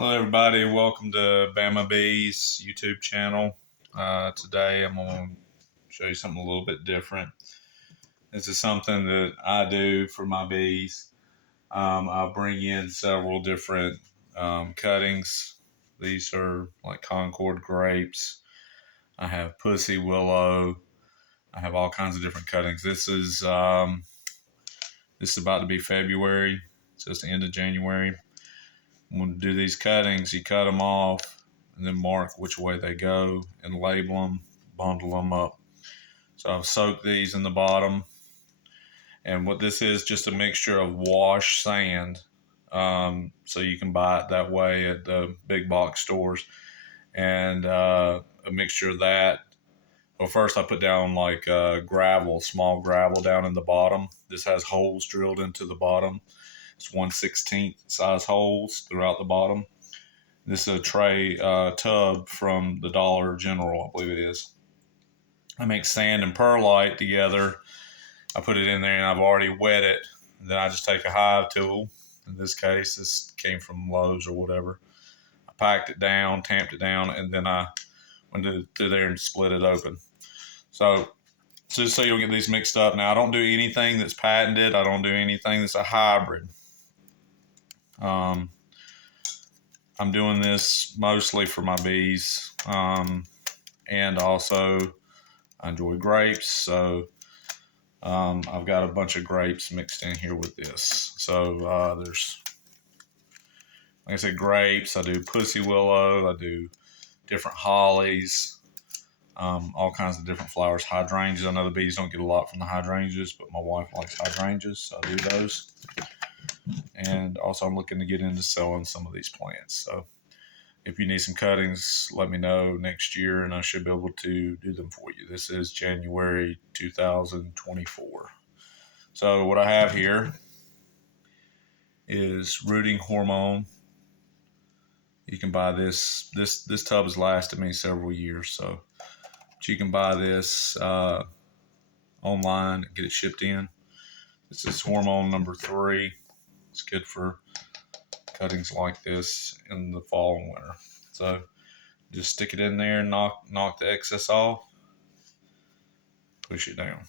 Hello, everybody. Welcome to Bama Bees YouTube channel. Today, I'm going to show you something a little bit different. This is something that I do for my bees. I bring in several different cuttings. These are like Concord grapes. I have pussy willow. I have all kinds of different cuttings. This is about to be February. It's just the end of January. When you do these cuttings, you cut them off and then mark which way they go and label them, bundle them up. So I've soaked these in the bottom. And what this is, just a mixture of washed sand. So you can buy it that way at the big box stores. And a mixture of that. Well, first I put down like gravel, small gravel down in the bottom. This has holes drilled into the bottom. It's 1/16 size holes throughout the bottom. This is a tray tub from the Dollar General, I believe it is. I mix sand and perlite together. I put it in there and I've already wet it. Then I just take a hive tool. In this case, this came from Lowe's or whatever. I packed it down, tamped it down, and then I went through there and split it open. So just so you don't get these mixed up. Now, I don't do anything that's patented. I don't do anything that's a hybrid. I'm doing this mostly for my bees, and also I enjoy grapes, so I've got a bunch of grapes mixed in here with this. So there's, like I said, grapes. I do pussy willow. I do different hollies, all kinds of different flowers. Hydrangeas. I know the bees don't get a lot from the hydrangeas, but my wife likes hydrangeas, so I do those. And also I'm looking to get into selling some of these plants. So if you need some cuttings, let me know next year and I should be able to do them for you. This is January 2024. So what I have here is rooting hormone. You can buy this. This tub has lasted me several years. So you can buy this online and get it shipped in. This is hormone number 3. It's good for cuttings like this in the fall and winter. So just stick it in there and knock the excess off. Push it down.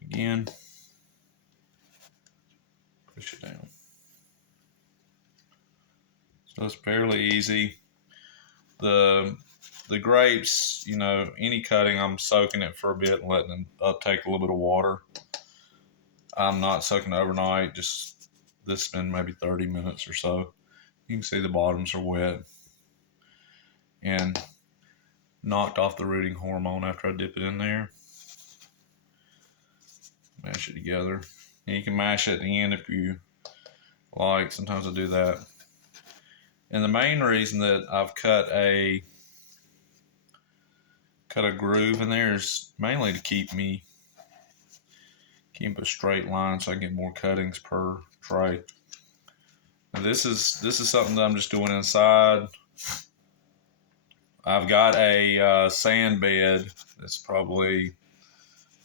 Again. Push it down. So it's fairly easy. The grapes, you know, any cutting, I'm soaking it for a bit and letting them uptake a little bit of water. I'm not soaking it overnight, just this has been maybe 30 minutes or so. You can see the bottoms are wet. And knocked off the rooting hormone after I dip it in there. Mash it together. And you can mash it at the end if you like. Sometimes I do that. And the main reason that I've cut a groove in there is mainly to keep a straight line so I can get more cuttings per tray. Now this is something that I'm just doing inside. I've got a sand bed that's probably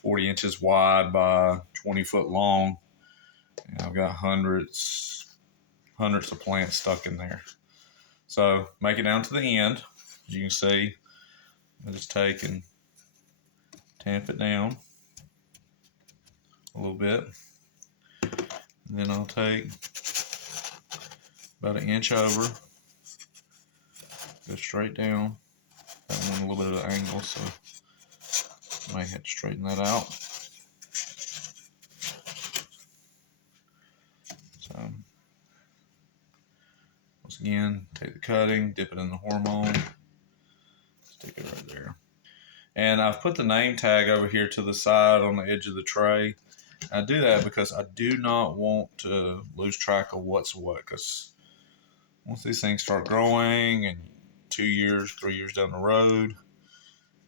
40 inches wide by 20 foot long. And I've got hundreds of plants stuck in there. So make it down to the end. As you can see, I just take and tamp it down a little bit. And then I'll take about 1 inch over, go straight down. That one a little bit of an angle, so I might have to straighten that out. So once again, take the cutting, dip it in the hormone, stick it right there. And I've put the name tag over here to the side on the edge of the tray. I do that because I do not want to lose track of what's what, because once these things start growing and 2 years, 3 years down the road,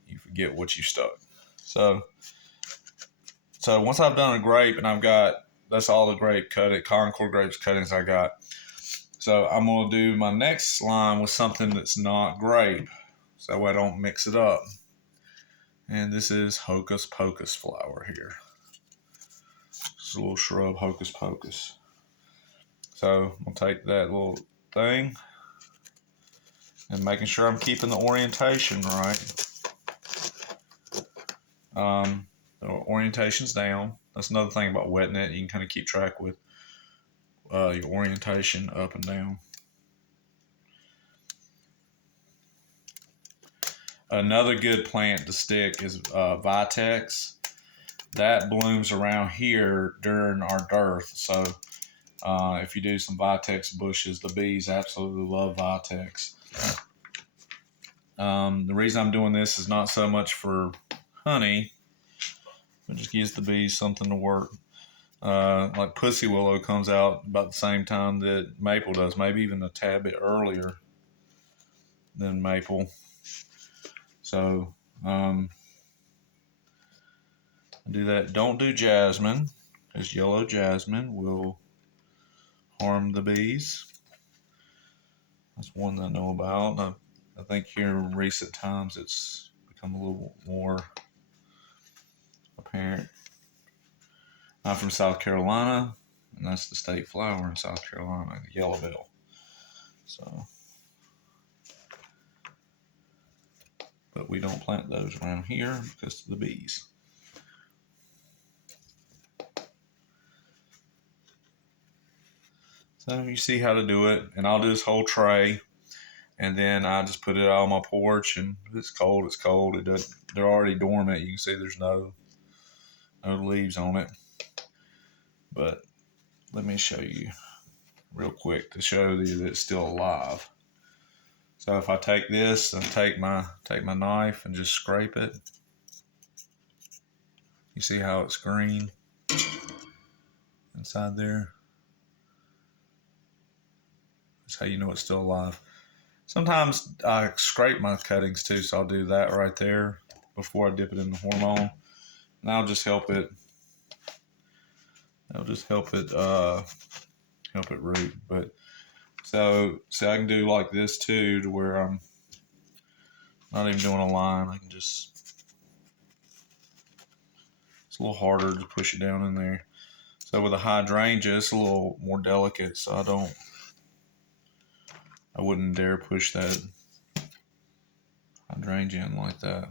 you forget what you stuck. So once I've done a grape and that's all the grape Concord grapes cuttings I got. So I'm going to do my next line with something that's not grape, so that way I don't mix it up. And this is Hocus Pocus flower here. This is a little shrub, Hocus Pocus. So So I'll take that little thing and making sure I'm keeping the orientation right. The orientation's down. That's another thing about wetting it. You can kind of keep track with your orientation up and down. Another good plant to stick is Vitex. That blooms around here during our dearth. So if you do some Vitex bushes, the bees absolutely love Vitex. The reason I'm doing this is not so much for honey, but just gives the bees something to work. Like pussy willow comes out about the same time that maple does, maybe even a tad bit earlier than maple. So do that. Don't do jasmine, because yellow jasmine will harm the bees. That's one that I know about. I think here in recent times it's become a little more apparent. I'm from South Carolina, and that's the state flower in South Carolina, the yellow bell. So, but we don't plant those around here because of the bees. So you see how to do it, and I'll do this whole tray, and then I just put it out on my porch, and if it's cold, it's cold. They're already dormant. You can see there's no leaves on it. But let me show you real quick to show you that it's still alive. So if I take this and take my knife and just scrape it, you see how it's green inside there? That's how you know it's still alive. Sometimes I scrape my cuttings too, so I'll do that right there before I dip it in the hormone. And that'll just help it. That'll just help it root. But so I can do like this too, to where I'm not even doing a line. I can just. It's a little harder to push it down in there. So with a hydrangea, it's a little more delicate, so I wouldn't dare push that hydrangea in like that.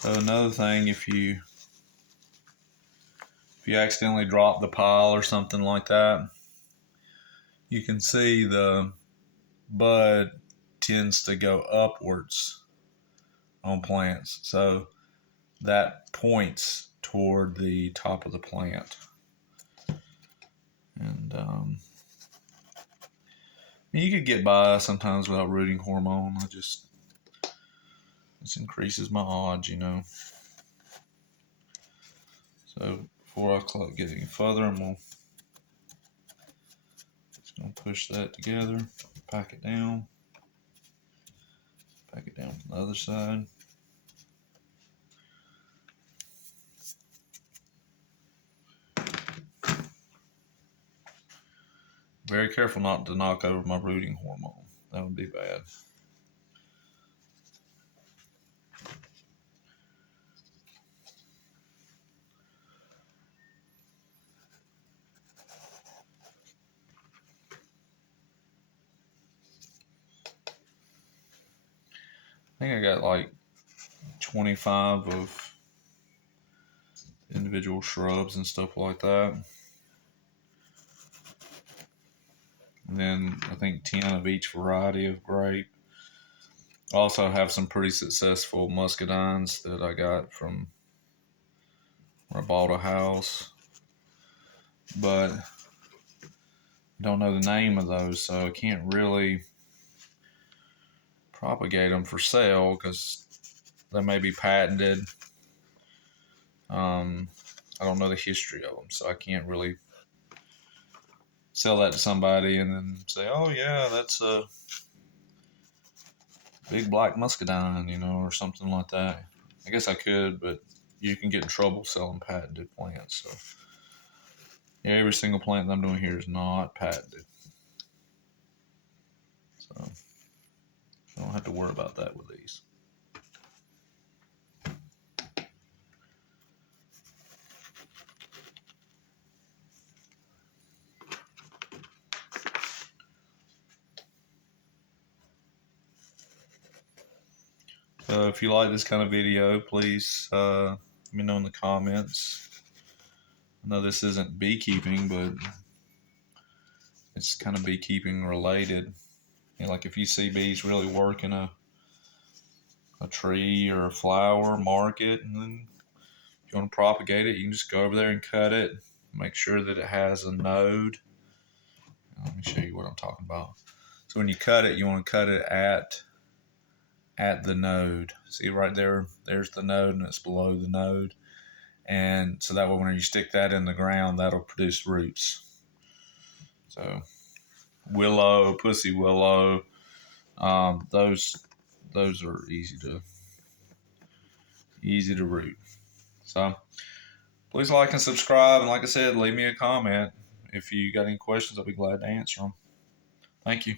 So another thing, if you accidentally drop the pile or something like that, you can see the bud tends to go upwards on plants. So that points toward the top of the plant. And you could get by sometimes without rooting hormone. This increases my odds, you know. So before I get any further, I'm just gonna push that together, pack it down from the other side. Very careful not to knock over my rooting hormone. That would be bad. I think I got like 25 of individual shrubs and stuff like that. And then I think 10 of each variety of grape. I also have some pretty successful muscadines that I got from where I bought a house. But I don't know the name of those, so I can't really propagate them for sale because they may be patented. I don't know the history of them, so I can't really sell that to somebody and then say, oh yeah, that's a big black muscadine, you know, or something like that. I guess I could, but you can get in trouble selling patented plants. So yeah, every single plant that I'm doing here is not patented. So I don't have to worry about that with these. So if you like this kind of video, please let me know in the comments. I know this isn't beekeeping, but it's kind of beekeeping related. You know, like if you see bees really working a tree or a flower, mark it, and then if you want to propagate it, you can just go over there and cut it. Make sure that it has a node. Let me show you what I'm talking about. So when you cut it, you want to cut it at the node. See right there, there's the node and it's below the node. And so that way when you stick that in the ground, that'll produce roots. So willow, pussy willow, those are easy to root. So please like and subscribe, and like I said, leave me a comment. If you got any questions, I'll be glad to answer them. Thank you.